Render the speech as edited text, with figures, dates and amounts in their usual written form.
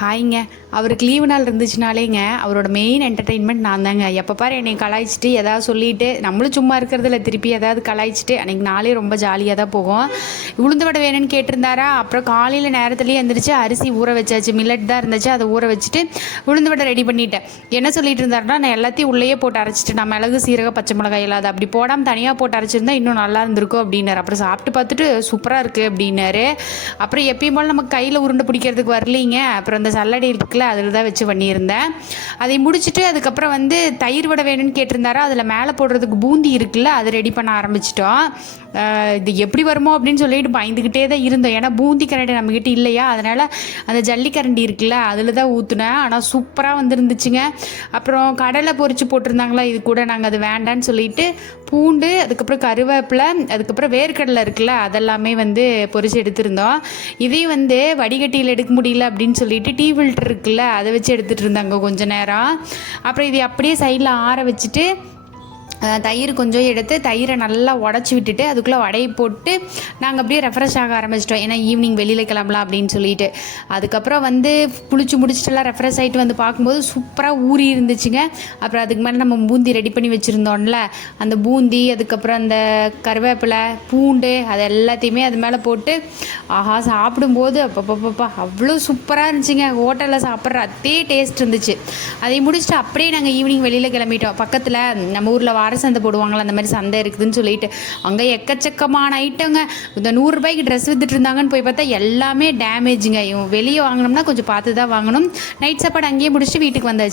ஹாய்ங்க. அவருக்கு லீவு நாள் இருந்துச்சுனாலேங்க, அவரோட மெயின் என்டர்டெயின்மெண்ட் நான் தாங்க. எப்போ பாரு என்னை கலாய்ச்சிட்டு, ஏதாவது சொல்லிட்டு, நம்மளும் சும்மா இருக்கிறதில்ல, திருப்பி ஏதாவது கலாய்ச்சிட்டு, அன்றைக்கி நாளே ரொம்ப ஜாலியாக தான் போகும். உளுந்து வடை வேணும்னு கேட்டிருந்தாரா, அப்புறம் காலையில் நேரத்துலேயே எழுந்திரிச்சு அரிசி ஊற வச்சாச்சு. மில்லட் தான் இருந்துச்சு, அதை ஊற வச்சுட்டு உளுந்து வடை ரெடி பண்ணிட்டேன். என்ன சொல்லிட்டு இருந்தாருன்னா, நான் எல்லாத்தையும் உள்ளேயே போட்டு அரைச்சிட்டு, நான் மிளகு, சீரகம், பச்சை மிளகாய் இல்லாத அப்படி போடாமல் தனியாக போட்டு அரைச்சிருந்தா இன்னும் நல்லா இருந்திருக்கும் அப்படின்னாரு. அப்புறம் சாப்பிட்டு பார்த்துட்டு சூப்பராக இருக்குது அப்படின்னாரு. அப்புறம் எப்பயும் போல் நமக்கு கையில் உருண்டை பிடிக்கிறதுக்கு வரலீங்க. அப்புறம் அந்த சல்லடை இருக்குல்ல, அதில் தான் வச்சு பண்ணியிருந்தேன். அதை முடிச்சுட்டு அதுக்கப்புறம் தயிர் வடை வேணும்னு கேட்டிருந்தாரா, அதில் மேலே போடுறதுக்கு பூந்தி இருக்குல்ல, அது ரெடி பண்ண ஆரம்பிச்சிட்டோம். இது எப்படி வருமோ அப்படின்னு சொல்லிட்டு பயந்துக்கிட்டே தான் இருந்தோம். ஏன்னா பூந்தி கரண்டி நம்மக்கிட்ட இல்லையா, அதனால் அந்த ஜல்லிக்கரண்டி இருக்குல்ல, அதில் தான் ஊற்றுனேன். ஆனால் சூப்பராக வந்துருந்துச்சுங்க. அப்புறம் கடலை பொரிச்சு போட்டிருந்தாங்களா, இது கூட நாங்கள் அது வேண்டான்னு சொல்லிட்டு பூண்டு, அதுக்கப்புறம் கருவேப்பிலை, அதுக்கப்புறம் வேர்க்கடலை இருக்குல்ல, அதெல்லாமே பொரிச்சு எடுத்திருந்தோம். இதே வடிகட்டியில் எடுக்க முடியல அப்படின்னு சொல்லிட்டு டீ ஃபில்டர் இருக்குல்ல, அதை வச்சு எடுத்துகிட்டு இருந்தாங்க கொஞ்ச நேரம். அப்புறம் இதை அப்படியே சைடில் ஆற வச்சுட்டு தயிர் கொஞ்சம் எடுத்து தயிரை நல்லா உடச்சி விட்டுட்டு அதுக்குள்ளே வடையை போட்டு நாங்கள் அப்படியே ரெஃப்ரெஷ் ஆக ஆரம்பிச்சிட்டோம். ஏன்னா ஈவினிங் வெளியில் கிளம்பலாம் அப்படின்னு சொல்லிட்டு. அதுக்கப்புறம் குளிச்சு முடிச்சுட்டுலாம் ரெஃப்ரெஷ் ஆகிட்டு பார்க்கும்போது சூப்பராக ஊறி இருந்துச்சுங்க. அப்புறம் அதுக்கு மேலே நம்ம பூந்தி ரெடி பண்ணி வச்சுருந்தோம்ல, அந்த பூந்தி, அதுக்கப்புறம் அந்த கருவேப்பிலை, பூண்டு, அது எல்லாத்தையுமே அது மேலே போட்டு ஆஹா சாப்பிடும்போது அப்பப்பப்பா அவ்வளோ சூப்பராக இருந்துச்சுங்க. ஹோட்டலில் சாப்பிட்ற அதே டேஸ்ட் இருந்துச்சு. அதை முடிச்சுட்டு அப்படியே நாங்கள் ஈவினிங் வெளியில் கிளம்பிட்டோம். பக்கத்தில் நம்ம ஊரில் சந்தை போடுவாங்களா, அந்த மாதிரி சந்தை இருக்குதுன்னு சொல்லிட்டு அங்கே எக்கச்சக்கமான ஐட்டங்க. இந்த 100 ரூபாய்க்கு ட்ரெஸ் வித்துட்டு இருந்தாங்கன்னு போய் பார்த்தா எல்லாமே டேமேஜுங்க. வெளியே வாங்கினோம்னா கொஞ்சம் பார்த்து தான் வாங்கணும். நைட் சாப்பாடு அங்கேயே முடிச்சுட்டு வீட்டுக்கு வந்தாச்சு.